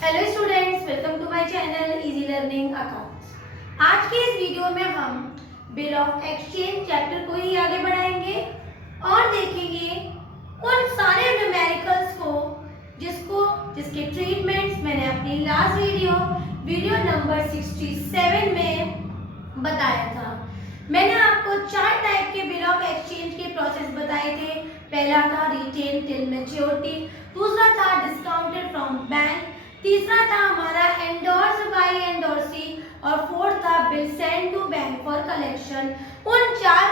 Hello students, welcome to my channel easy learning accounts. आज के इस वीडियो में हम बिल ऑफ एक्सचेंज चैप्टर को ही आगे बढ़ाएंगे और देखेंगे उन सारे न्यूमेरिकल्स को जिसके ट्रीटमेंट्स मैंने अपनी लास्ट वीडियो नंबर 67 में बताया था। मैंने आपको 4 टाइप के बिल ऑफ एक्सचेंज के प्रोसेस बताए थे। पहला था रिटेन टिल मैच्योरिटी, दूसरा था डिस्काउंटेड फ्रॉम बैंक, तीसरा था हमारा एंडोर्स बाय एंडोर्सी और फोर्थ था bill send to bank for collection. उन 4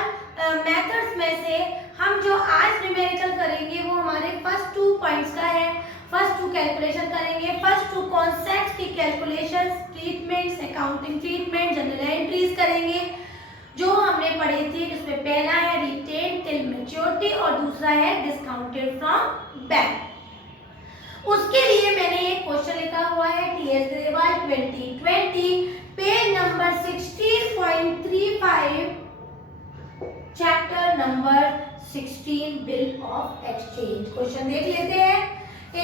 मेथड्स में से हम जो आज न्यूमेरिकल करेंगे वो हमारे फर्स्ट 2 पॉइंट्स का है। फर्स्ट 2 कैलकुलेशन करेंगे, फर्स्ट 2 कॉन्सेप्ट्स की calculations, treatments, accounting treatment, general entries करेंगे जो हमने पढ़े थे, जिसमें पहला है रिटेन टिल मैच्योरिटी और दूसरा है डिस्काउंटेड फ्रॉम बैंक। उसके लिए मैंने एक क्वेश्चन लिखा हुआ है TS Grewal 2020 page number 16.35 chapter number 16 bill of exchange. Question देख लेते हैं।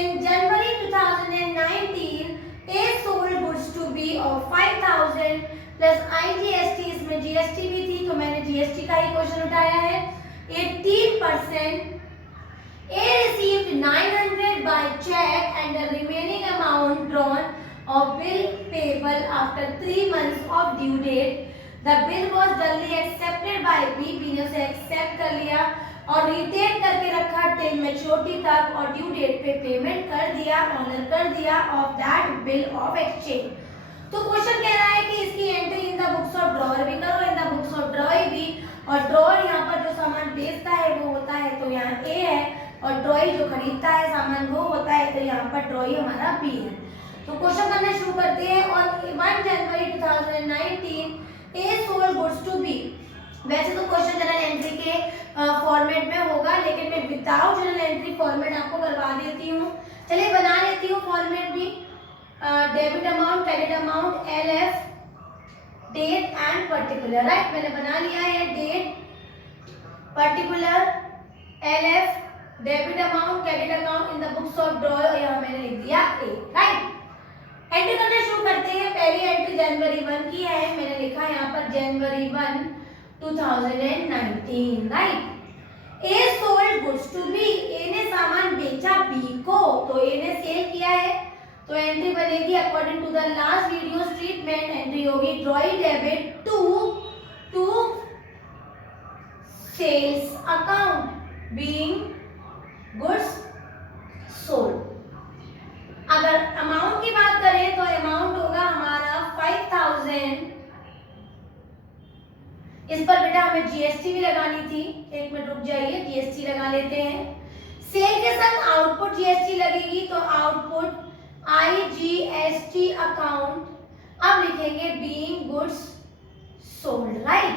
In January 2019 A sold goods to B of 5000 plus IGST, इसमें जीएसटी भी थी तो मैंने जीएसटी का ही क्वेश्चन उठाया है। 18% A received 900 by check and the remaining amount drawn of bill payable after 3 months of due date. The bill was duly accepted by B. B ने उसे accept कर लिया और retain करके रखा till maturity तक और due date पे payment कर दिया, honor कर दिया of that bill of exchange। तो क्वेश्चन कह रहा है कि इसकी entry in the books of drawer भी करो, इन द बुक्स ऑफ ड्रॉई भी। और ड्रॉअर यहाँ पर जो सामान बेचता है वो होता है तो यहाँ ए है, और ड्रॉई जो खरीदता है सामान वो होता है तो यहाँ पर ड्रॉई हमारा बी है। तो क्वेश्चन करना शुरू करते हैं। और 1 January 2019 A sold goods to B. वैसे तो क्वेश्चन जनरल एंट्री के फॉर्मेट में होगा, लेकिन मैं विदाउट जनरल एंट्री फॉर्मेट आपको करवा देती हूँ। चलिए बना लेती हूँ फॉर्मेट भी। Debit amount, credit amount, LF, date and particular. Right, मैंने बना लिया है date, particular, LF, debit amount, credit account in the books of drawer और यहाँ मैंने लिख दिया ए। राइट, एंट्री करना शुरू करते हैं। पहली एंट्री जनवरी 1 की है, मैंने लिखा यहाँ पर जनवरी 1 2019। Right, A sold goods to B, A ने सामान बेचा बी को, तो ए ने सेल किया है तो एंट्री बनेगी according to the last video treatment. Entry होगी drawee debit to sales account being goods sold. अगर अमाउंट की बात करें तो अमाउंट होगा हमारा 5000। इस पर बेटा हमें जीएसटी भी लगानी थी, एक मिनट रुक जाइए, जीएसटी लगा लेते हैं। सेल के साथ आउटपुट जीएसटी लगेगी तो आउटपुट आईजीएसटी अकाउंट, अब लिखेंगे बीइंग गुड्स सोल्ड। राइट,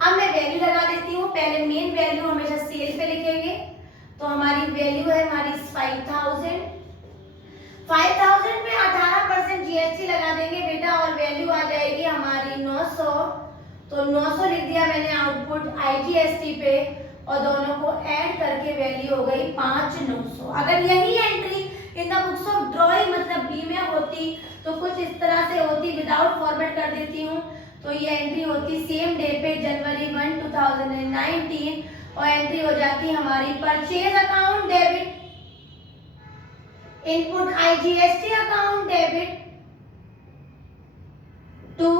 अब मैं वैल्यू लगा देती हूँ। पहले मेन वैल्यू हमेशा सेल पे लिखेंगे तो हमारी वैल्यू है हमारी 5000। 5000 में 18% जीएसटी लगा देंगे बेटा और वैल्यू आ जाएगी हमारी 900। तो 900 लिख दिया मैंने आउटपुट आईजीएसटी पे और दोनों को ऐड करके वैल्यू हो गई 5900। अगर यही entry in the books of drawing मतलब बी में होती तो कुछ इस तरह से होती, विदाउट फॉर्मेट कर देती हूँ। तो ये एंट्री होती सेम डे पे जनवरी 1 2019 और एंट्री हो जाती हमारी purchase account debit, input IGST account debit to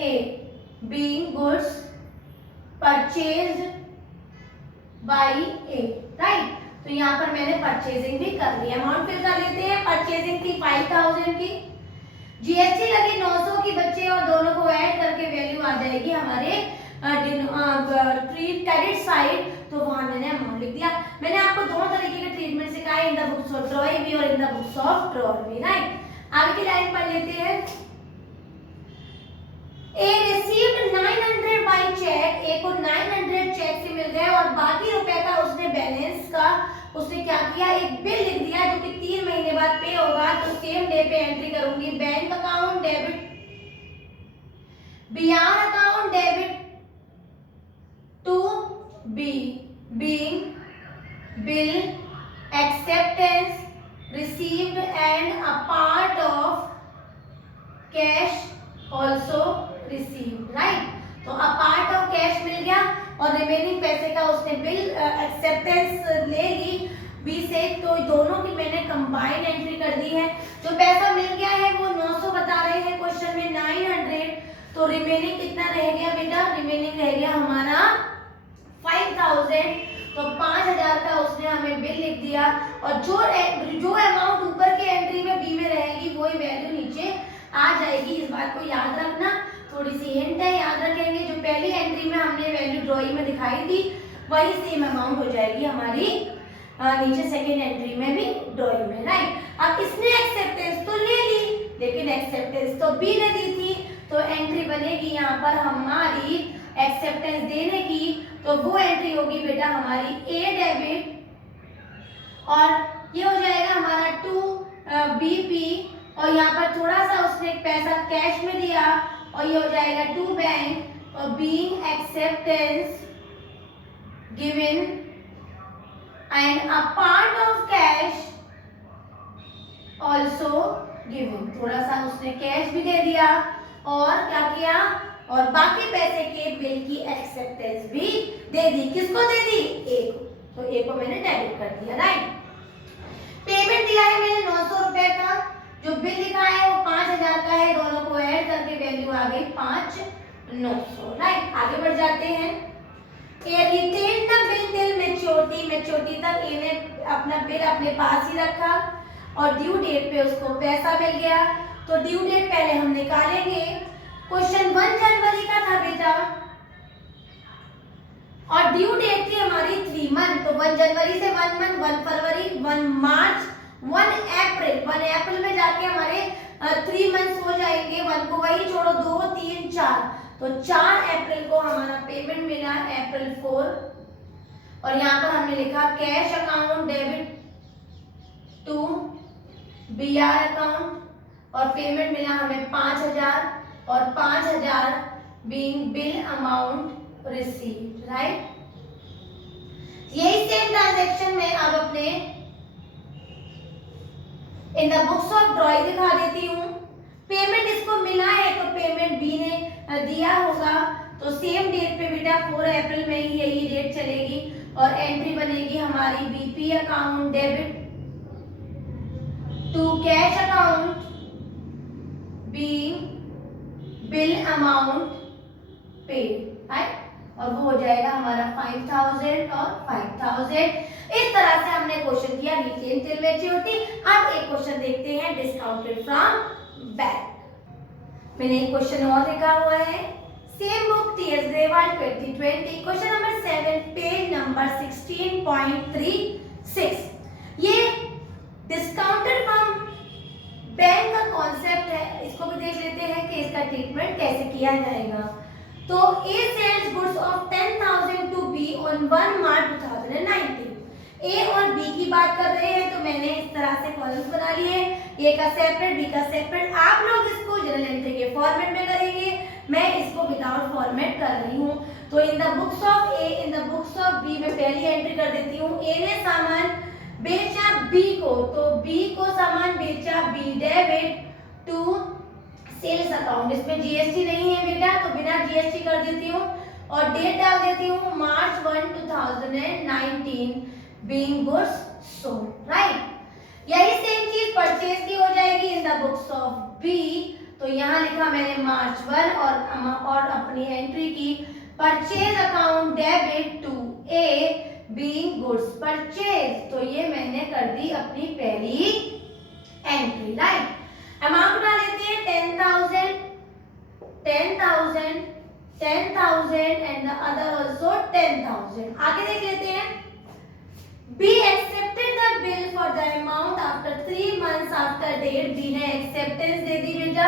A being goods purchased by A. Right, तो यहाँ पर मैंने परचेजिंग भी कर ली। अमाउंट फिर कर लेते हैं। परचेजिंग थी 5000 की, जीएसटी लगी 900 की बच्चे और दोनों को ऐड करके वैल्यू आ जाएगी हमारे क्रेडिट साइड, तो वहां मैंने अमाउंट लिख दिया। मैंने आपको दोनों तरीके के ट्रीटमेंट सिखाए, इन द बुक्स ऑफ ड्रॉई भी और इन द बुक्स ऑफ ड्रॉअर भी। राइट, आगे की लाइन पढ़ लेते हैं। ए रिसीव्ड 900 बाय चेक, ए को 900 चेक से मिल गए और बाकी रुपए का उसने बैलेंस का उसने क्या किया, एक बिल लिख दिया जो कि 3 महीने बाद पे होगा। तो सेम डे पे एंट्री करूंगी bank account debit, BR account debit to B being bill acceptance received and a part cash also receive, right. तो अ पार्ट ऑफ कैश मिल गया और रिमेनिंग पैसे का उसने बिल एक्सेप्टेंस ले ली बी से, तो दोनों की मैंने कंबाइंड एंट्री कर दी है। जो पैसा मिल गया है वो 900 बता रहे हैं क्वेश्चन में 900, तो रिमेनिंग कितना रह गया बेटा, रिमेनिंग रह गया हमारा 5000। तो 5000 का उसने हमें बिल लिख दिया और जो अमाउंट ऊपर के एंट्री में बी में रहेगी वही वैल्यू नीचे आ जाएगी। इस बात को याद रखना, थोड़ी सी हिंट है, याद रखेंगे। जो पहली एंट्री में हमने वैल्यू ड्राइंग में दिखाई थी वही सेम अमाउंट हो जाएगी हमारी नीचे सेकेंड एंट्री में भी ड्राइंग में, राइट। अब इसने एक्सेप्टेंस तो ले ली लेकिन एक्सेप्टेंस तो बी ने दी थी, तो एंट्री बनेगी यहाँ पर हमारी एक्सेप्टेंस देने की, तो वो एंट्री होगी बेटा हमारी ए डेबिट और ये हो जाएगा हमारा 2 बीपी और यहाँ पर थोड़ा सा उसने पैसा कैश में दिया और ये हो जाएगा 2 बैंक और being acceptance given and a part of cash also given. थोड़ा सा उसने कैश भी दे दिया और क्या किया, और बाकी पैसे के बिल की एक्सेप्टेंस भी दे दी। किसको दे दी, ए को, तो ए को मैंने डेबिट कर दिया, राइट। पेमेंट दिया है मैंने 900 रुपए का, जो बिल लिखा है वो 5000 का है, दोनों को ऐड करके वैल्यू आ गई 5900, राइट। आगे बढ़ जाते हैं। A retain the bill till maturity, maturity तक ए ने अपना बिल अपने पास ही रखा और ड्यू डेट पे उसको पैसा मिल गया, तो ड्यू डेट पहले हम निकालेंगे। क्वेश्चन 1 जनवरी का था बेटा और ड्यू डेट थी हमारी 3 मंथ, तो 1 जनवरी से 1 मंथ, 1 फरवरी, 1 मार्च, 1 अप्रैल, 1 अप्रैल में जाके हमारे 3 मंथ्स हो जाएंगे। 1 को वही छोड़ो, 2 3 4, तो 4 अप्रैल को हमारा पेमेंट मिला अप्रैल 4 और यहाँ पर हमने लिखा cash account debit to BR account और पेमेंट मिला हमें 5000 और 5000 being bill amount received, right. यही सेम ट्रांजैक्शन में अब अपने in the books of drawing दिखा देती हूँ। पेमेंट इसको मिला है तो पेमेंट बी ने दिया होगा, तो सेम डेट पे बेटा 4 अप्रैल में ही यही डेट चलेगी और एंट्री बनेगी हमारी BP account debit to cash account being bill amount paid, right. और वो हो जाएगा हमारा 5000 और 5000। इस तरह से हमने क्वेश्चन किया रिटेन टिल मैच्योरिटी। अब एक क्वेश्चन देखते हैं डिस्काउंटेड फ्रॉम बैंक। मैंने एक क्वेश्चन और लिखा हुआ है, same book TS Grewal 2020, question number 7, page number 16.36। ये डिस्काउंटेड फ्रॉम बैंक का कॉन्सेप्ट है, इसको भी देख लेते हैं कि इसका ट्रीटमेंट कैसे किया जाएगा। तो A sales goods of 10,000 to B on 1 March 2019। A और बी की बात कर रहे हैं, तो मैंने इस तरह से कॉलम्स बना लिए, ए का सेपरेट, बी का सेपरेट। आप लोग इसको जनरल एंट्री के फॉर्मेट में करेंगे, मैं इसको विदाउट फॉर्मेट कर रही हूँ। तो in the books of A, in the books of B में पहली एंट्री कर देती हूँ। ए ने सामान बेचा बी को, तो बी को सामान बेचा B debit to sales account. इसमें जीएसटी नहीं है बेटा, तो बिना जीएसटी कर देती हूँ और डेट डाल देती हूँ March 1, 2019 being goods sold, right. यही सेम चीज परचेज की हो जाएगी in the books of B. तो यहाँ लिखा मैंने मार्च 1 और अपनी एंट्री की purchase account debit to A being goods purchase, तो ये मैंने कर दी अपनी पहली एंट्री, राइट। अमाउंट उठा लेते हैं 10,000, 10,000, 10,000 एंड द अदर आल्सो 10,000। आगे देख लेते हैं। B accepted the bill for the amount after 3 months after date। B ने एक्सेप्टेंस दे दी बेटा,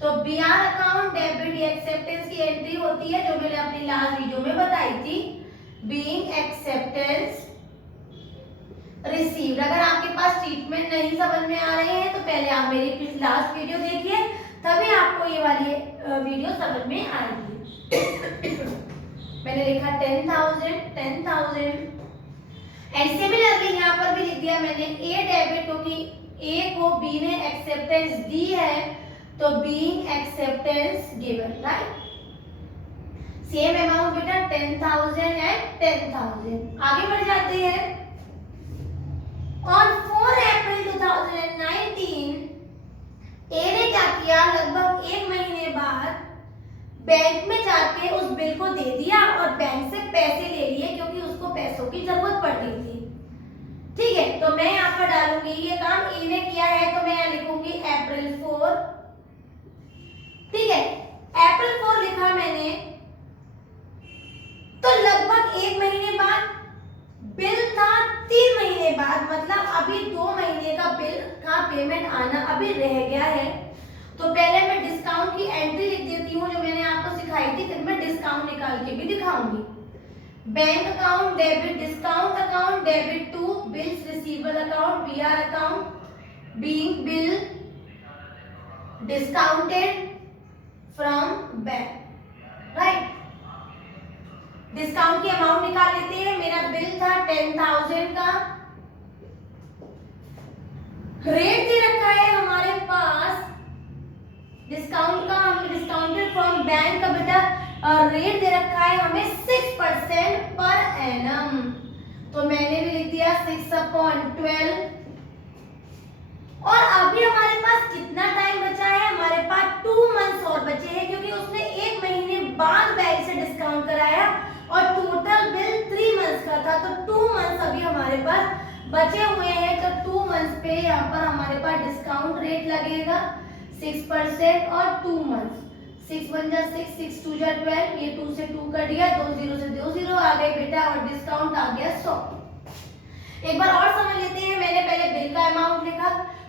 तो BR अकाउंट डेबिट ये एक्सेप्टेंस की एंट्री होती है जो मैंने अपनी लास्ट वीडियो में बताई थी। Being acceptance received. अगर आपके पास ट्रीटमेंट नहीं समझ में आ रहे हैं तो पहले आप मेरी लास्ट वीडियो देखिए, तभी आपको ये वाली वीडियो समझ में आएगी। मैंने लिखा 10,000, 10,000 एंड सिमिलरली यहाँ पर भी लिख दिया मैंने ए डेबिट, क्योंकि ए को बी ने एक्सेप्टेंस दी है तो being acceptance given, right. Same amount बेटा 10,000 एंड 10,000। आगे बढ़ जाते हैं। ऑन 4 अप्रैल 2019 ए ने क्या किया, लगभग 1 महीने बाद बैंक में जाके उस बिल को दे दिया और बैंक से पैसे ले लिए, क्योंकि उसको पैसों की जरूरत पड़ रही थी। ठीक है, तो मैं यहाँ पर डालूंगी ये काम ए ने किया है, तो मैं यहाँ लिखूंगी अप्रैल 4। ठीक है, अप्रैल 4 लिखा मैंने, तो लगभग 1 महीने बाद बिल था 3 महीने बाद, मतलब अभी 2 महीने का बिल का पेमेंट आना अभी रह गया है। तो पहले मैं डिस्काउंट की एंट्री लिख देती हूँ जो मैंने आपको सिखाई थी, फिर मैं डिस्काउंट निकाल के भी दिखाऊंगी। Bank account debit, discount account debit to bills receivable account BR account, being bill discounted from bank, right. Discount की अमाउंट निकाल लेते हैं। मेरा बिल था 10,000 का, रेट दे रखा है हमारे पास डिस्काउंट का, हमने डिस्काउंटेड फ्रॉम बैंक का बेटा रेट दे रखा है हमें 6% पर एनम, तो मैंने भी लिख दिया 6/12। और अभी हमारे पास कितना टाइम बचा है, हमारे पास 2 मंथ्स और बचे हैं, क्योंकि उसने 1 महीने बाद बैंक से डिस्काउंट कराया और टोटल बिल 3 मंथ्स का था, तो 2 मंथ्स अभी हमारे पास बचे हुए हैं। तो 2 मंथ्स पे यहाँ पर हमारे पास डिस्काउंट रेट लगेगा 6% और 2 मंथ्स, 6 1 जा 6, 6 2 जा 12, ये 2 से 2 कट गया, 2 0 से 2 0 आ गए बेटा, और डिस्काउंट आ गया 100। एक बार और समझ लेते हैं। मैंने पहले बिल का अमाउंट लिखा,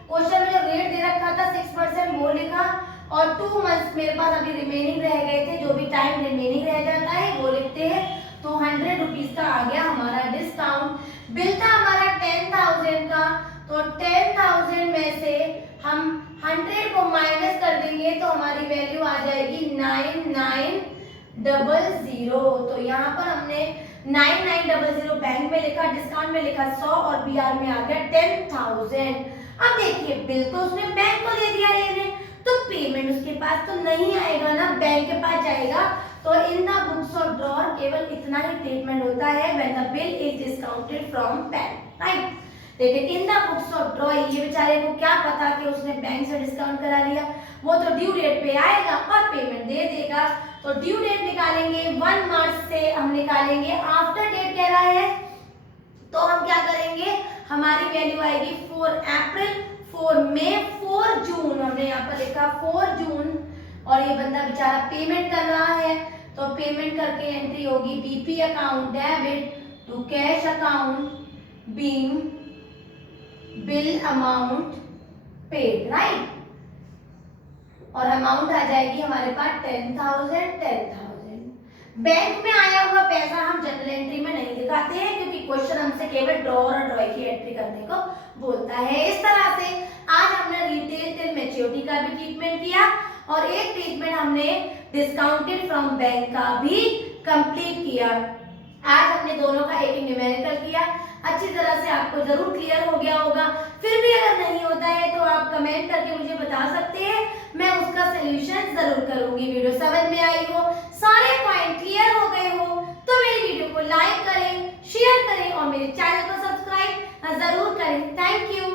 क्वेश्चन में जो रेट दे रखा था 6% वो लिखा, और 2 मंथ्स मेरे पास अभी रिमेनिंग रह गए थे, जो भी टाइम रिमेनिंग रह जाता है वो लिखते हैं। तो 100 रुपीज का आ गया हमारा डिस्काउंट। बिल था हमारा 10,000 का, तो 10,000 में से हम 100 को माइनस कर देंगे तो हमारी वैल्यू आ जाएगी 9900। तो यहाँ पर हमने 9900 बैंक में लिखा, डिस्काउंट में लिखा 100 और बीआर में आ गया 10,000। अब देखिए बिल तो उसने बैंक को दे दिया ये ने, तो पेमेंट उसके पास तो नहीं आएगा ना, बैंक के पास जाएगा। तो in the books of drawer केवल इतना ही ट्रीटमेंट होता है when the bill is discounted from bank, right. लेकिन in the books of drawer ये बेचारे को क्या पता कि उसने बैंक से डिस्काउंट करा लिया, वो तो ड्यू डेट पे आएगा और पेमेंट दे देगा। तो ड्यू डेट निकालेंगे 1 मार्च से, हम निकालेंगे आफ्टर डेट कह रहा है, तो हम क्या करेंगे, हमारी वैल्यू आएगी 4 अप्रैल, 4 मई, 4 जून, हमने यहाँ पर लिखा 4 जून। और ये बंदा बेचारा पेमेंट कर रहा है, तो पेमेंट करके एंट्री होगी BP account debit to cash account being bill amount paid, right. और अमाउंट आ जाएगी हमारे पास 10,000। बैंक में आया हुआ पैसा हम जनरल एंट्री में नहीं दिखाते हैं, क्योंकि क्वेश्चन हमसे केवल ड्रॉअर और ड्रॉई की एंट्री करने को बोलता है। इस तरह से आज हमने रिटेल टिल मैच्योरिटी का भी ट्रीटमेंट किया और एक ट्रीटमेंट हमने डिस्काउंटेड फ्रॉम बैंक का भी कंप्लीट किया। आज हमने दोनों का एक न्यूमेरिकल किया, अच्छी तरह से आपको जरूर क्लियर हो गया होगा। फिर भी अगर नहीं होता है तो आप कमेंट करके मुझे बता सकते हैं, मैं उसका सलूशन जरूर करूंगी। वीडियो समझ में आई हो, सारे पॉइंट क्लियर हो गए हो, तो मेरी वीडियो को लाइक करें, शेयर करें और मेरे चैनल को सब्सक्राइब जरूर करें। Thank you.